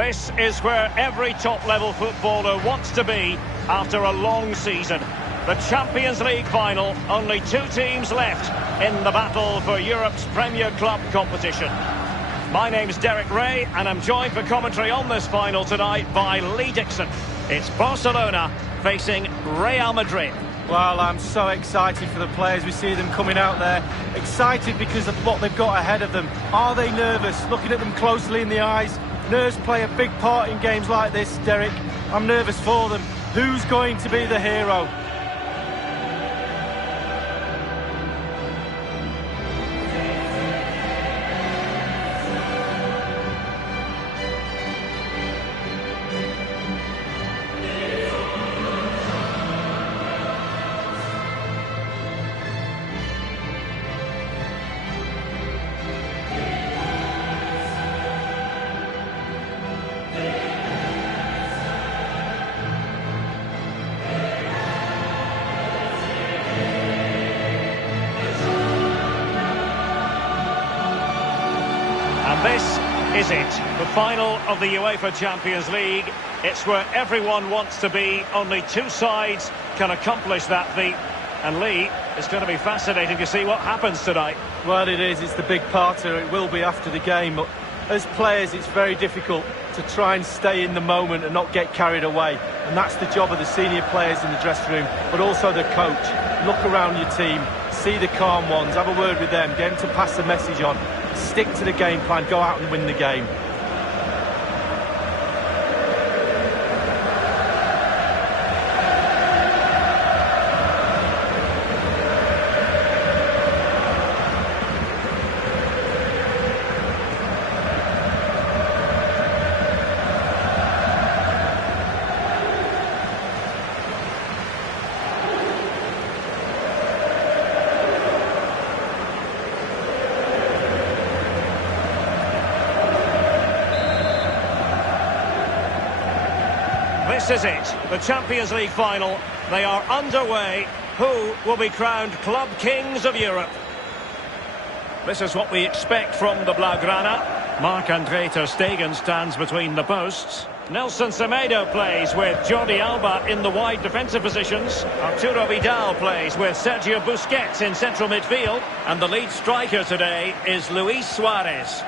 This is where every top-level footballer wants to be after a long season. The Champions League final, only two teams left in the battle for Europe's Premier Club competition. My name's Derek Ray, and I'm joined for commentary on this final tonight by Lee Dixon. It's Barcelona facing Real Madrid. Well, I'm so excited for the players. We see them coming out there. Excited because of what they've got ahead of them. Are they nervous? Looking at them closely in the eyes. Nerves play a big part in games like this, Derek. I'm nervous for them. Who's going to be the hero? This is it, the final of the UEFA Champions League. It's where everyone wants to be. Only two sides can accomplish that feat. And Lee, it's going to be fascinating to see what happens tonight. Well, it is. It's the big parter. It will be after the game. But as players, it's very difficult to try and stay in the moment and not get carried away. And that's the job of the senior players in the dressing room, but also the coach. Look around your team, see the calm ones, have a word with them, get them to pass the message on. Stick to the game plan, go out and win the game. This is it, the Champions League final. They are underway. Who will be crowned Club Kings of Europe? This is what we expect from the Blaugrana. Marc-Andre ter Stegen stands between the posts. Nelson Semedo plays with Jordi Alba in the wide defensive positions. Arturo Vidal plays with Sergio Busquets in central midfield. And the lead striker today is Luis Suarez.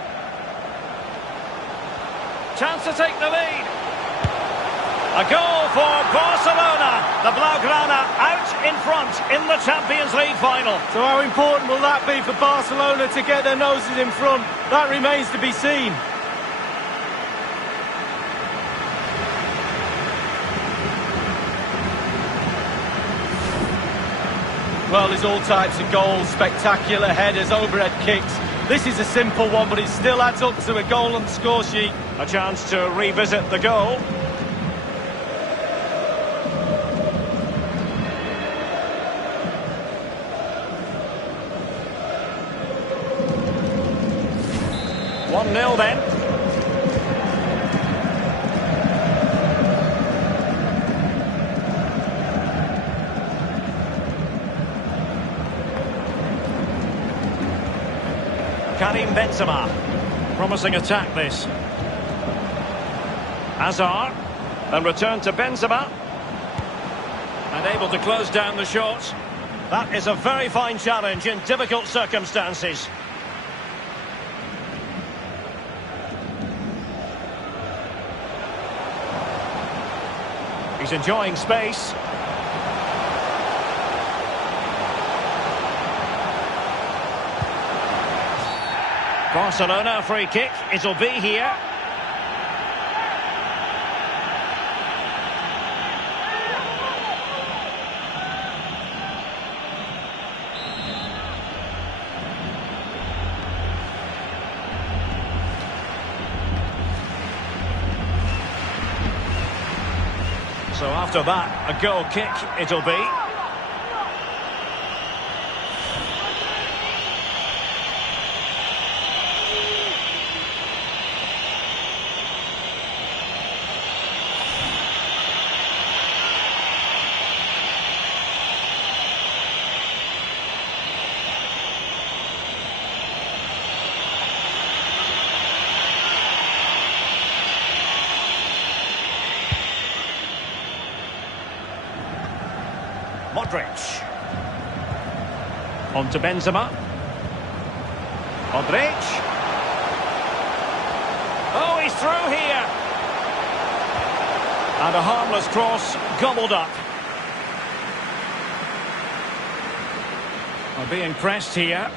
Chance to take the lead. A goal for Barcelona. The Blaugrana out in front in the Champions League final. So how important will that be for Barcelona to get their noses in front? That remains to be seen. Well, there's all types of goals, spectacular headers, overhead kicks. This is a simple one, but it still adds up to a goal on the score sheet. A chance to revisit the goal. Nil then. Karim Benzema. Promising attack this. Hazard. Then return to Benzema. And able to close down the shot. That is a very fine challenge in difficult circumstances. He's enjoying space. Barcelona free kick. It'll be here. So after that, a goal kick it'll be. Modric. On to Benzema. Modric. Oh, he's through here. And a harmless cross gobbled up. Are being pressed here.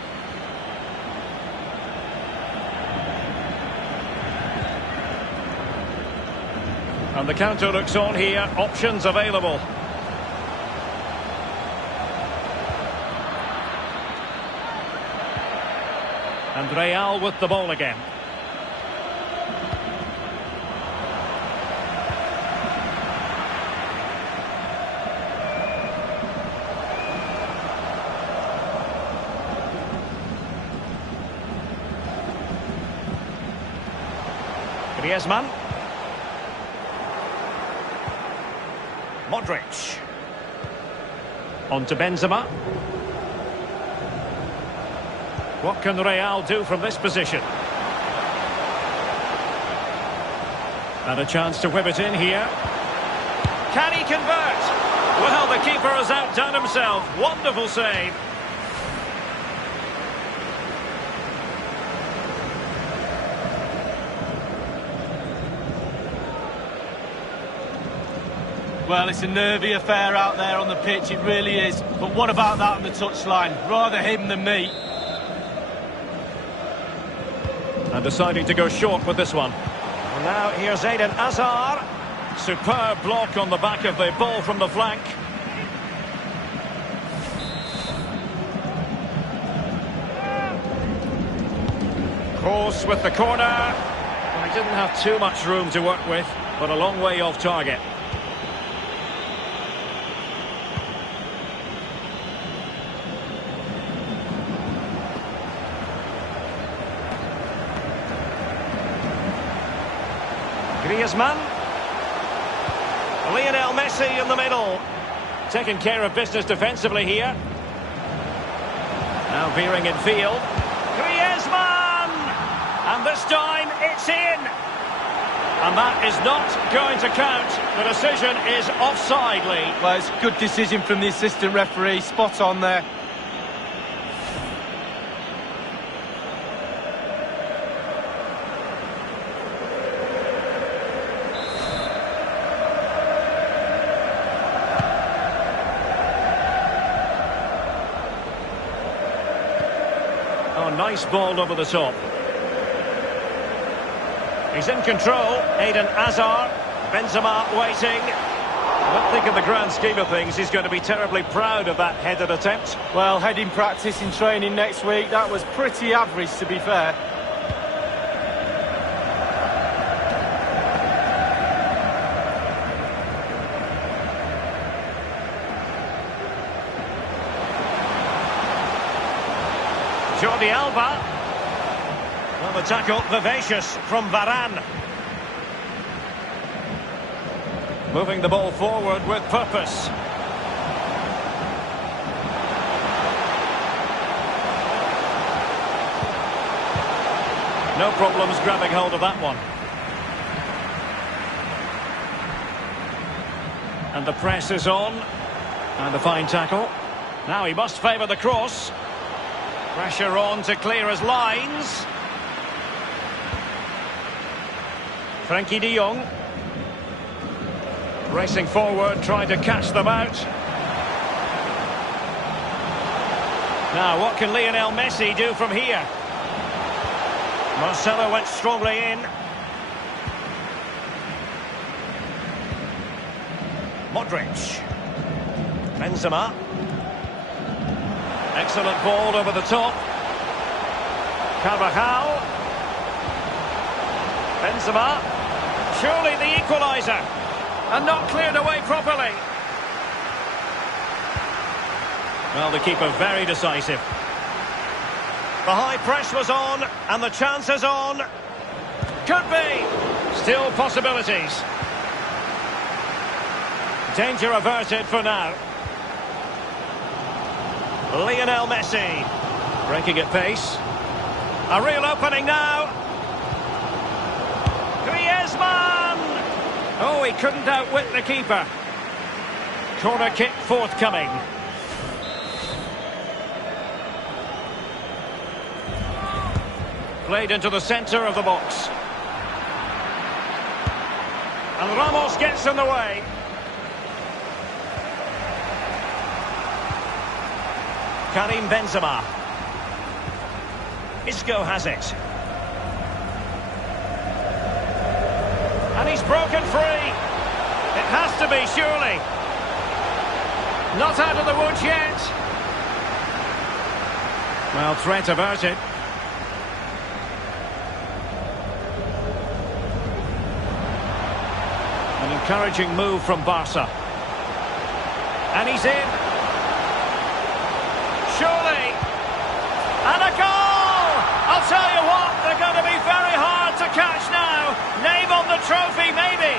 And the counter looks on here. Options available. And Real with the ball again. Griezmann. Modric. On to Benzema. What can Real do from this position? And a chance to whip it in here. Can he convert? Well, the keeper has outdone himself. Wonderful save. Well, it's a nervy affair out there on the pitch, it really is. But what about that on the touchline? Rather him than me. And deciding to go short with this one. Well, now here's Eden Hazard. Superb block on the back of the ball from the flank. Cross with the corner. Well, he didn't have too much room to work with, but a long way off target. Griezmann. Lionel Messi in the middle. Taking care of business defensively here. Now veering in field. Griezmann! And this time it's in. And that is not going to count. The decision is offside, Lee. Well, it's a good decision from the assistant referee. Spot on there. Oh, nice ball over the top. He's in control. Eden Hazard. Benzema waiting. I don't think in the grand scheme of things he's going to be terribly proud of that headed attempt. Well, heading practice in training next week, that was pretty average, to be fair. Jordi Alba. Well, the tackle vivacious from Varane. Moving the ball forward with purpose. No problems grabbing hold of that one. And the press is on. And a fine tackle. Now he must favour the cross. Pressure on to clear his lines. Frankie de Jong. Racing forward, trying to catch them out. Now, what can Lionel Messi do from here? Marcelo went strongly in. Modric. Benzema. Excellent ball over the top. Carvajal. Benzema. Surely the equaliser. And not cleared away properly. Well, the keeper very decisive. The high press was on, and the chance is on. Could be. Still possibilities. Danger averted for now. Lionel Messi. Breaking at pace. A real opening now. Griezmann! Oh, he couldn't outwit the keeper. Corner kick forthcoming. Played into the centre of the box. And Ramos gets in the way. Karim Benzema. Isco has it. And he's broken free. It has to be, surely. Not out of the woods yet. Well, threat averted. An encouraging move from Barca. And he's in. Surely. And a goal! I'll tell you what, they're going to be very hard to catch now. Name on the trophy, maybe.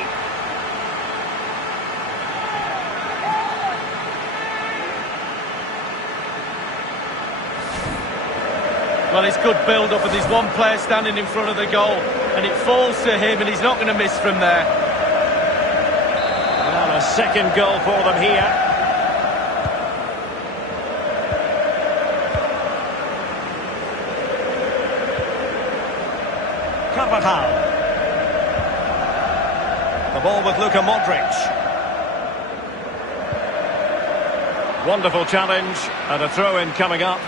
Well, it's good build-up, and there's one player standing in front of the goal, and it falls to him, and he's not going to miss from there. Well, a second goal for them here. Carvajal. The ball with Luka Modric. Wonderful challenge, and a throw-in coming up.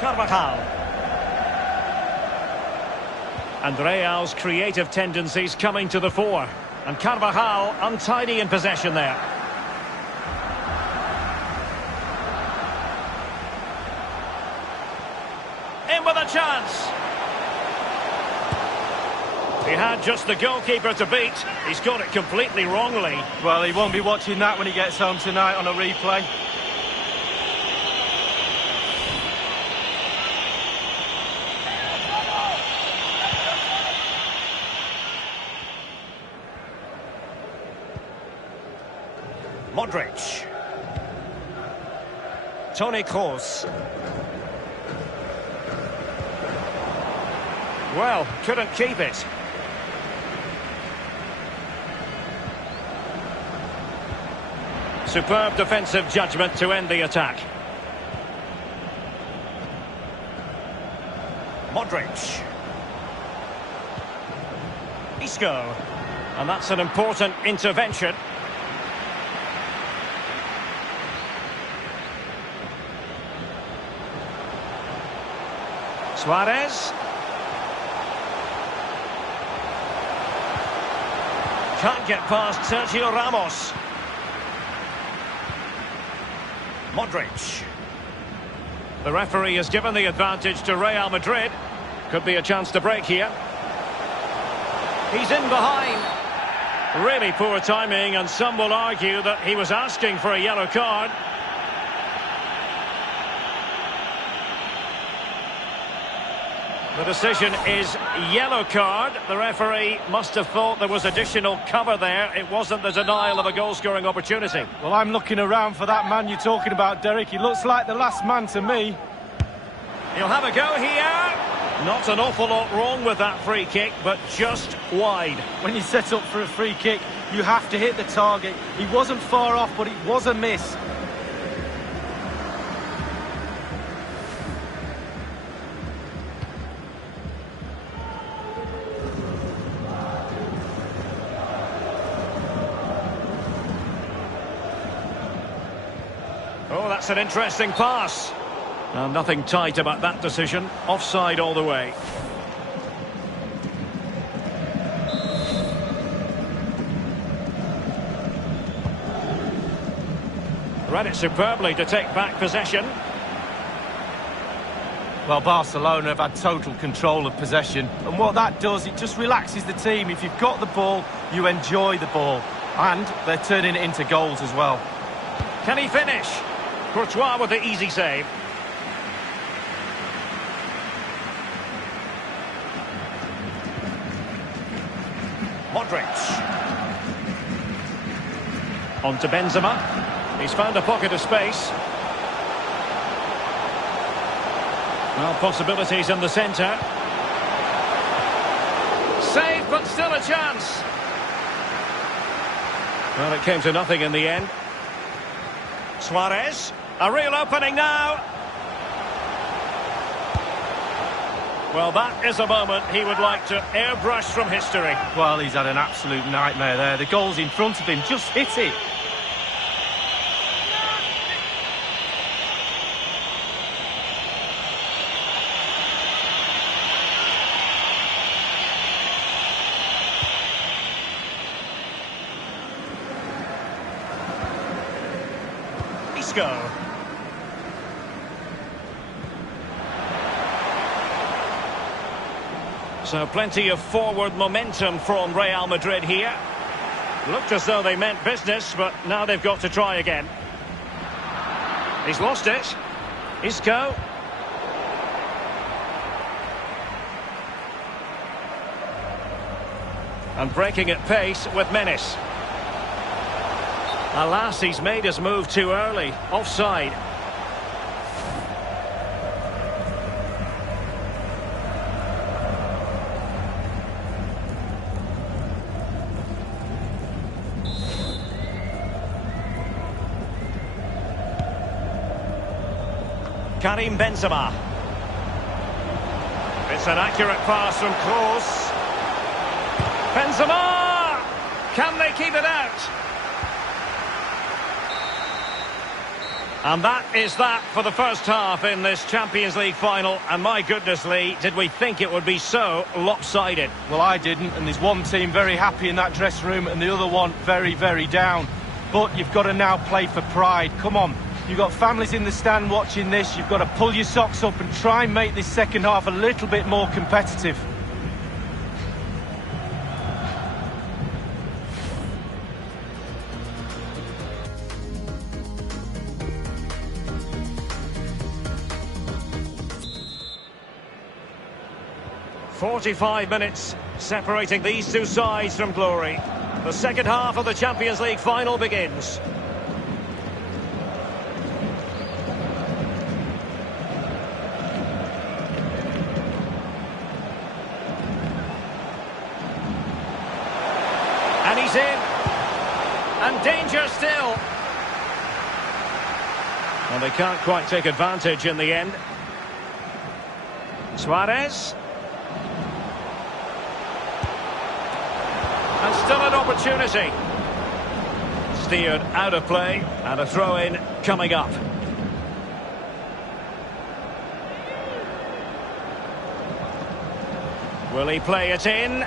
Carvajal. And Real's creative tendencies coming to the fore. And Carvajal untidy in possession there. In with a chance. He had just the goalkeeper to beat. He's got it completely wrongly. Well, he won't be watching that when he gets home tonight on a replay. Modric. Toni Kroos. Well, couldn't keep it. Superb defensive judgment to end the attack. Modric. Isco. And that's an important intervention. Suarez. Can't get past Sergio Ramos. Modric. The referee has given the advantage to Real Madrid. Could be a chance to break here. He's in behind. Really poor timing, and some will argue that he was asking for a yellow card. The decision is yellow card. The referee must have thought there was additional cover there. It wasn't the denial of a goal-scoring opportunity. Well, I'm looking around for that man you're talking about, Derek. He looks like the last man to me. He'll have a go here. Not an awful lot wrong with that free kick, but just wide. When you set up for a free kick, you have to hit the target. He wasn't far off, but it was a miss. Oh, that's an interesting pass. And nothing tight about that decision. Offside all the way. Read it superbly to take back possession. Well, Barcelona have had total control of possession. And what that does, it just relaxes the team. If you've got the ball, you enjoy the ball. And they're turning it into goals as well. Can he finish? Courtois with the easy save. Modric. On to Benzema. He's found a pocket of space. Well, possibilities in the centre. Save, but still a chance. Well, it came to nothing in the end. Suarez. A real opening now. Well, that is a moment he would like to airbrush from history. Well, he's had an absolute nightmare there. The goal's in front of him, just hit it. Go. So plenty of forward momentum from Real Madrid here. Looked as though they meant business, but now they've got to try again. He's lost it. Isco. And breaking at pace with menace. Alas, he's made his move too early. Offside. Karim Benzema. It's an accurate pass from Kroos. Benzema! Can they keep it out? And that is that for the first half in this Champions League final. And my goodness, Lee, did we think it would be so lopsided? Well, I didn't, and there's one team very happy in that dressing room and the other one very, very down. But you've got to now play for pride. Come on, you've got families in the stand watching this. You've got to pull your socks up and try and make this second half a little bit more competitive. "45 minutes separating these two sides from glory. The second half of the Champions League final begins. And he's in. And danger still. And they can't quite take advantage in the end. Suarez. And still an opportunity. Steered out of play, and a throw-in coming up. Will he play it in?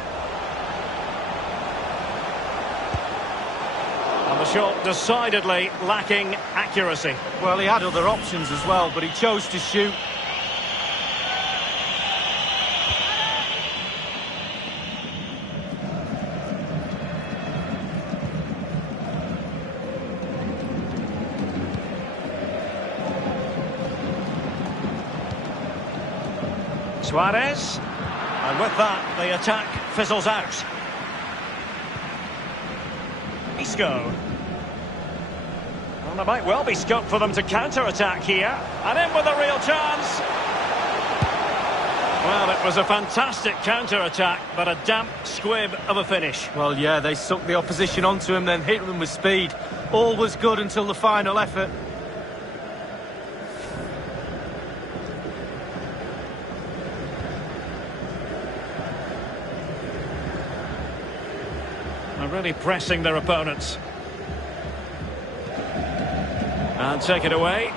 And the shot decidedly lacking accuracy. Well, he had other options as well, but he chose to shoot. Suarez, and with that the attack fizzles out. Isco. Well, there might well be scope for them to counter-attack here, and in with a real chance. Well, it was a fantastic counter-attack, but a damp squib of a finish. Well, yeah, they sucked the opposition onto him, then hit them with speed. All was good until the final effort. Really pressing their opponents. And take it away.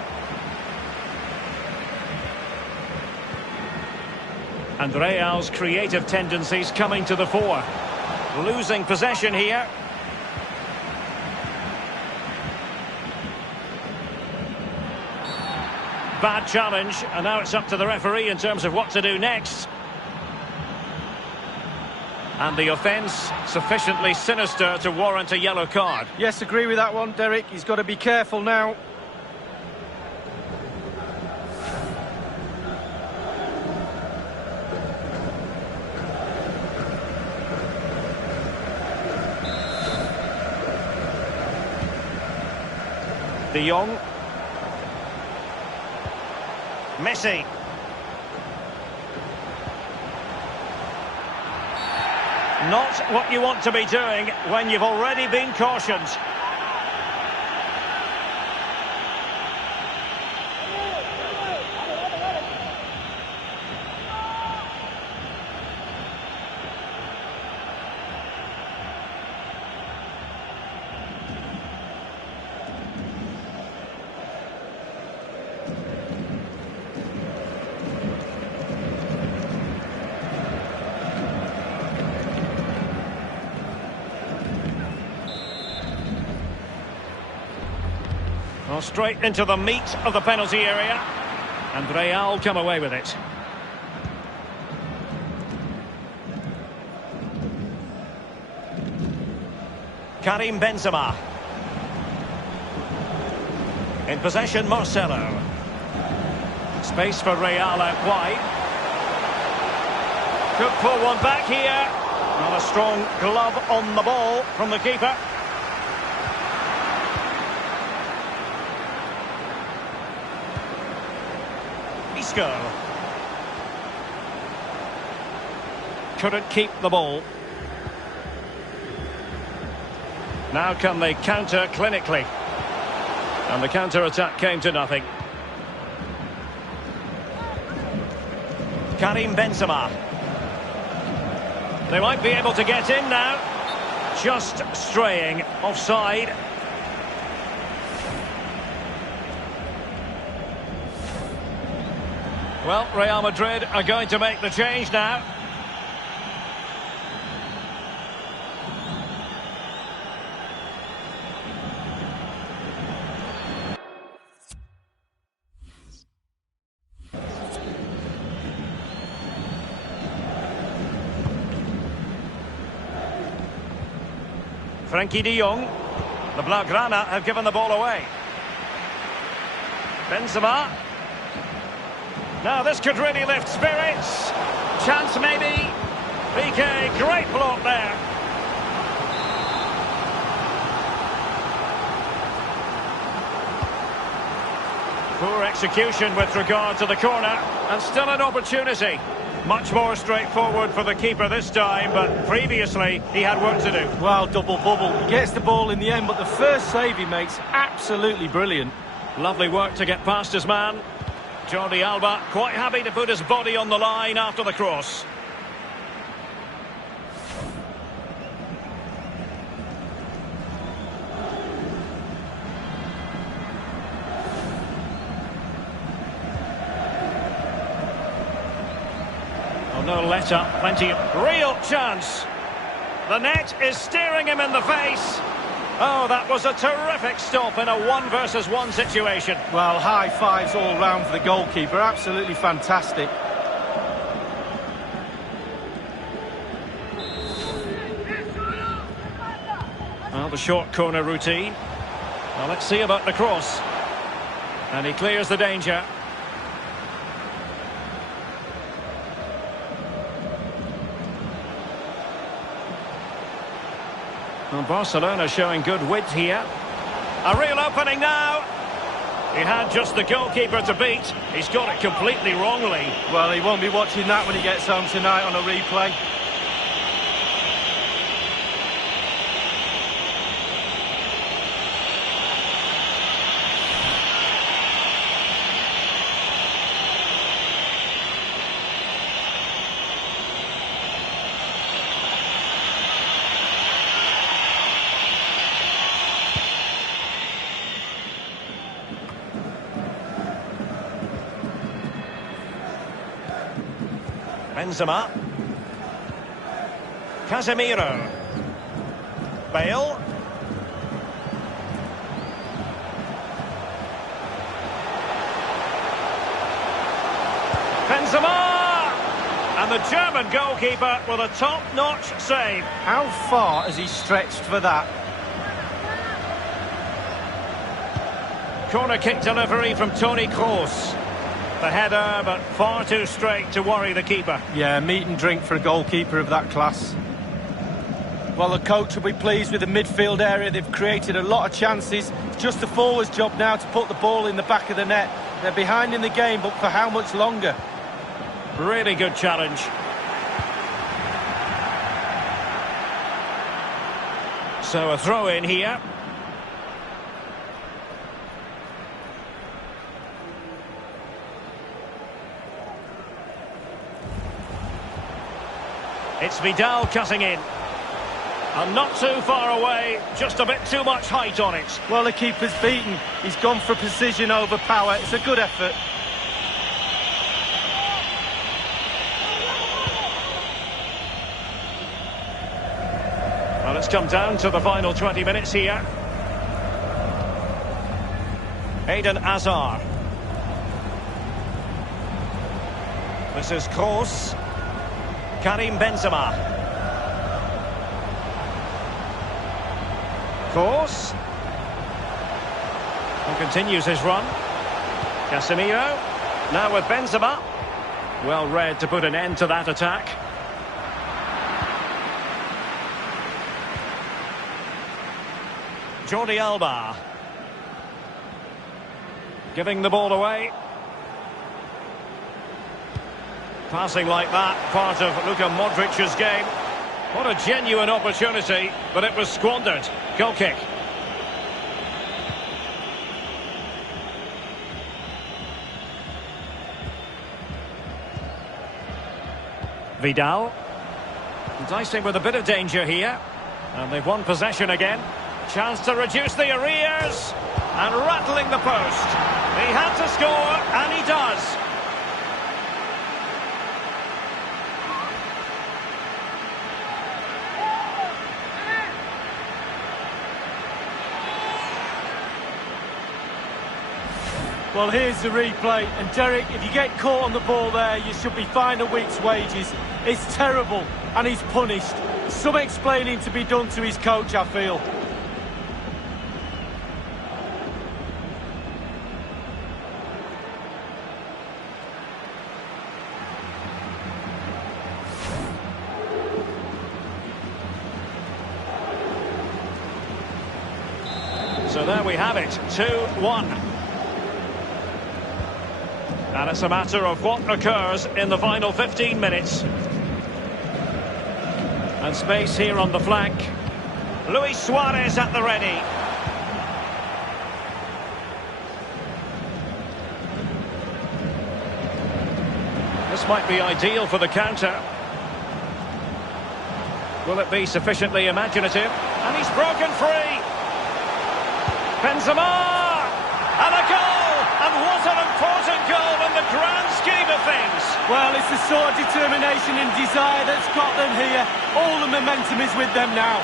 And Real's creative tendencies coming to the fore. Losing possession here. Bad challenge, and now it's up to the referee in terms of what to do next. And the offence sufficiently sinister to warrant a yellow card. Yes, agree with that one, Derek. He's got to be careful now. De Jong. Messi. Not what you want to be doing when you've already been cautioned. Well, straight into the meat of the penalty area. And Real come away with it. Karim Benzema. In possession, Marcelo. Space for Real out wide. Could pull one back here. Not a strong glove on the ball from the keeper. Isco. Couldn't keep the ball. Now can they counter clinically? And the counter-attack came to nothing. Karim Benzema. They might be able to get in now. Just straying offside. Well, Real Madrid are going to make the change now. Frankie de Jong. The Blaugrana have given the ball away. Benzema. Now this could really lift spirits. Chance maybe. PK, great block there. Poor execution with regard to the corner. And still an opportunity. Much more straightforward for the keeper this time, but previously he had work to do. Well, double bubble. He gets the ball in the end, but the first save he makes, absolutely brilliant. Lovely work to get past his man. Jordi Alba quite happy to put his body on the line after the cross. Oh, no let up, plenty of real chance. The net is staring him in the face. Oh, that was a terrific stop in a 1-versus-1 situation. Well, high fives all round for the goalkeeper. Absolutely fantastic. Well, the short corner routine. Well, let's see about the cross. And he clears the danger. Well, Barcelona showing good width here. A real opening now. He had just the goalkeeper to beat. He's got it completely wrongly. Well, he won't be watching that when he gets home tonight on a replay. Benzema. Casemiro. Bale. Benzema! And the German goalkeeper with a top-notch save. How far has he stretched for that? Corner kick delivery from Toni Kroos. The header, but far too straight to worry the keeper. Yeah, meat and drink for a goalkeeper of that class. Well, the coach will be pleased with the midfield area. They've created a lot of chances. It's just the forward's job now to put the ball in the back of the net. They're behind in the game, but for how much longer? Really good challenge. So a throw in here. It's Vidal cutting in. And not too far away, just a bit too much height on it. Well, the keeper's beaten. He's gone for precision over power. It's a good effort. Well, it's come down to the final 20 minutes here. Eden Hazard. This is Kroos. Karim Benzema. Kroos. And continues his run. Casemiro. Now with Benzema. Well read to put an end to that attack. Jordi Alba. Giving the ball away. Passing like that, part of Luka Modric's game. What a genuine opportunity, but it was squandered. Goal kick. Vidal. Dicing with a bit of danger here. And they've won possession again. Chance to reduce the arrears. And rattling the post. He had to score, and he does. Well, here's the replay, and Derek, if you get caught on the ball there, you should be fined a week's wages. It's terrible, and he's punished. Some explaining to be done to his coach, I feel. So there we have it, 2-1. And it's a matter of what occurs in the final 15 minutes. And space here on the flank. Luis Suarez at the ready. This might be ideal for the counter. Will it be sufficiently imaginative? And he's broken free. Benzema! And a goal! And what an important goal in the grand scheme of things. Well, it's the sort of determination and desire that's got them here. All the momentum is with them now.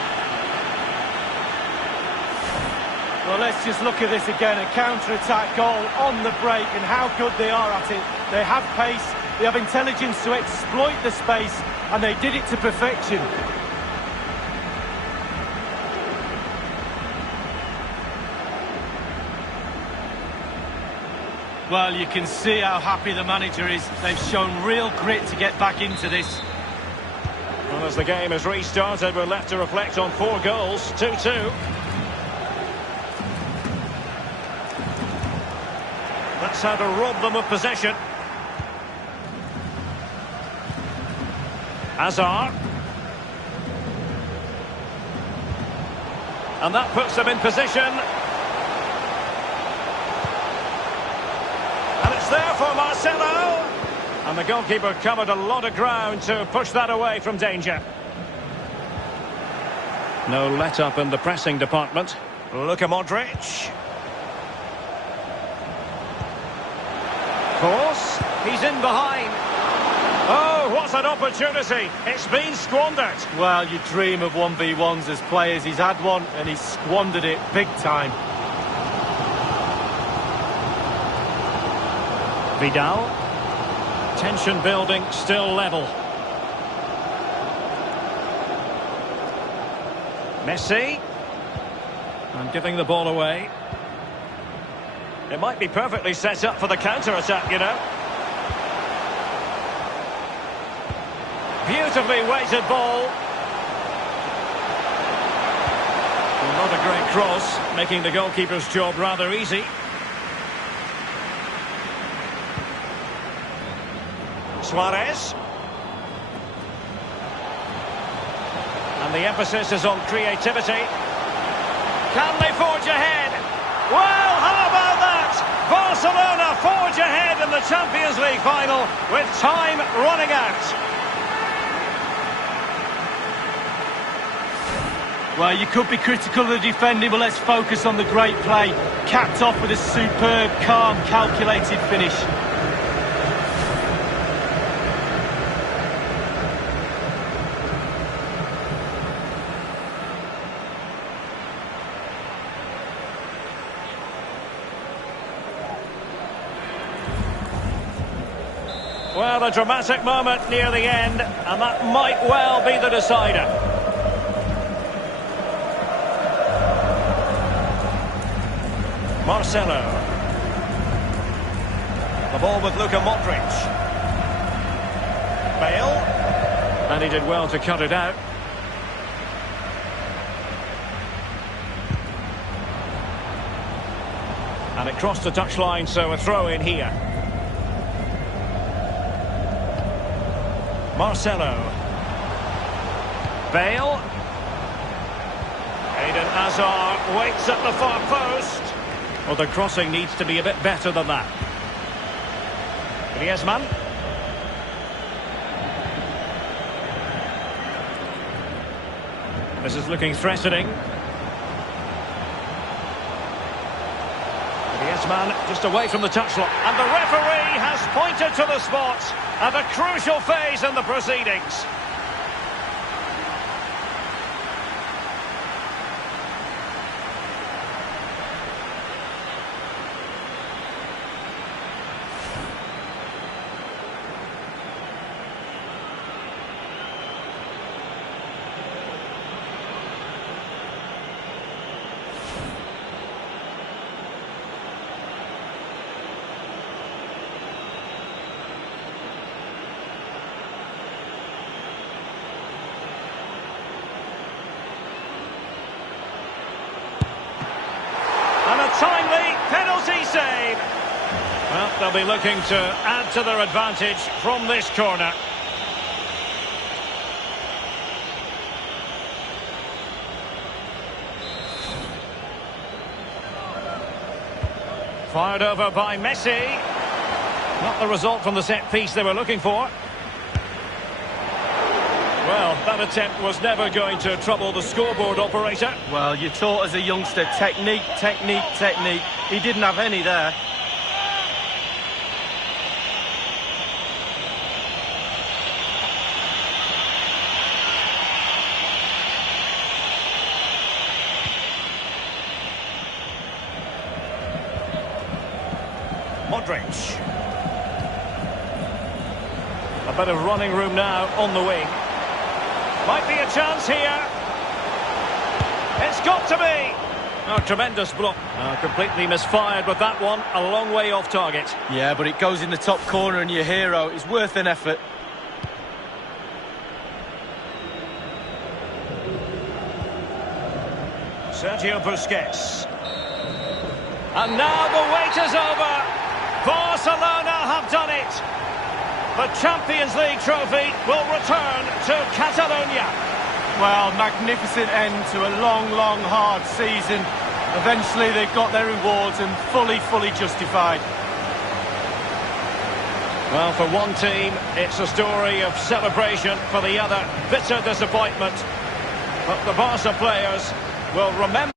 Well, let's just look at this again. A counter-attack goal on the break, and how good they are at it. They have pace, they have intelligence to exploit the space, and they did it to perfection. Well, you can see how happy the manager is. They've shown real grit to get back into this. Well, as the game has restarted, we're left to reflect on 4 goals, 2-2. That's how to rob them of possession. Hazard. And that puts them in position. There for Marcelo, and the goalkeeper covered a lot of ground to push that away from danger. No let-up in the pressing department. Luka Modric. Kroos, he's in behind. Oh, what an opportunity. It's been squandered. Well, you dream of 1v1s as players. He's had one, and he's squandered it big time. Vidal. Tension building, still level. Messi. And giving the ball away. It might be perfectly set up for the counter-attack, you know. Beautifully weighted ball. Not a great cross, making the goalkeeper's job rather easy. Suarez. And the emphasis is on creativity. Can they forge ahead? Well, how about that? Barcelona forge ahead in the Champions League final with time running out. Well, you could be critical of the defending, but let's focus on the great play. Capped off with a superb, calm, calculated finish. Well, a dramatic moment near the end, and that might well be the decider. Marcelo. The ball with Luka Modric. Bale. And he did well to cut it out. And it crossed the touchline, so a throw in here. Marcelo. Bale. Eden Hazard waits at the far post. Well, the crossing needs to be a bit better than that. Griezmann. This is looking threatening. Griezmann just away from the touchline. And the referee has pointed to the spot at a crucial phase in the proceedings. Timely penalty save. Well, they'll be looking to add to their advantage from this corner. Fired over by Messi. Not the result from the set piece they were looking for. Well, that attempt was never going to trouble the scoreboard operator. Well, you're taught as a youngster, technique, technique, technique. He didn't have any there. Modric. A bit of running room now on the wing. Might be a chance here. It's got to be. Oh, tremendous block. Completely misfired with that one. A long way off target. Yeah, but it goes in the top corner and your hero is worth an effort. Sergio Busquets. And now the wait is over. Barcelona have done it. The Champions League trophy will return to Catalonia. Well, magnificent end to a long, long, hard season. Eventually they've got their rewards and fully justified. Well, for one team, it's a story of celebration. For the other, bitter disappointment. But the Barca players will remember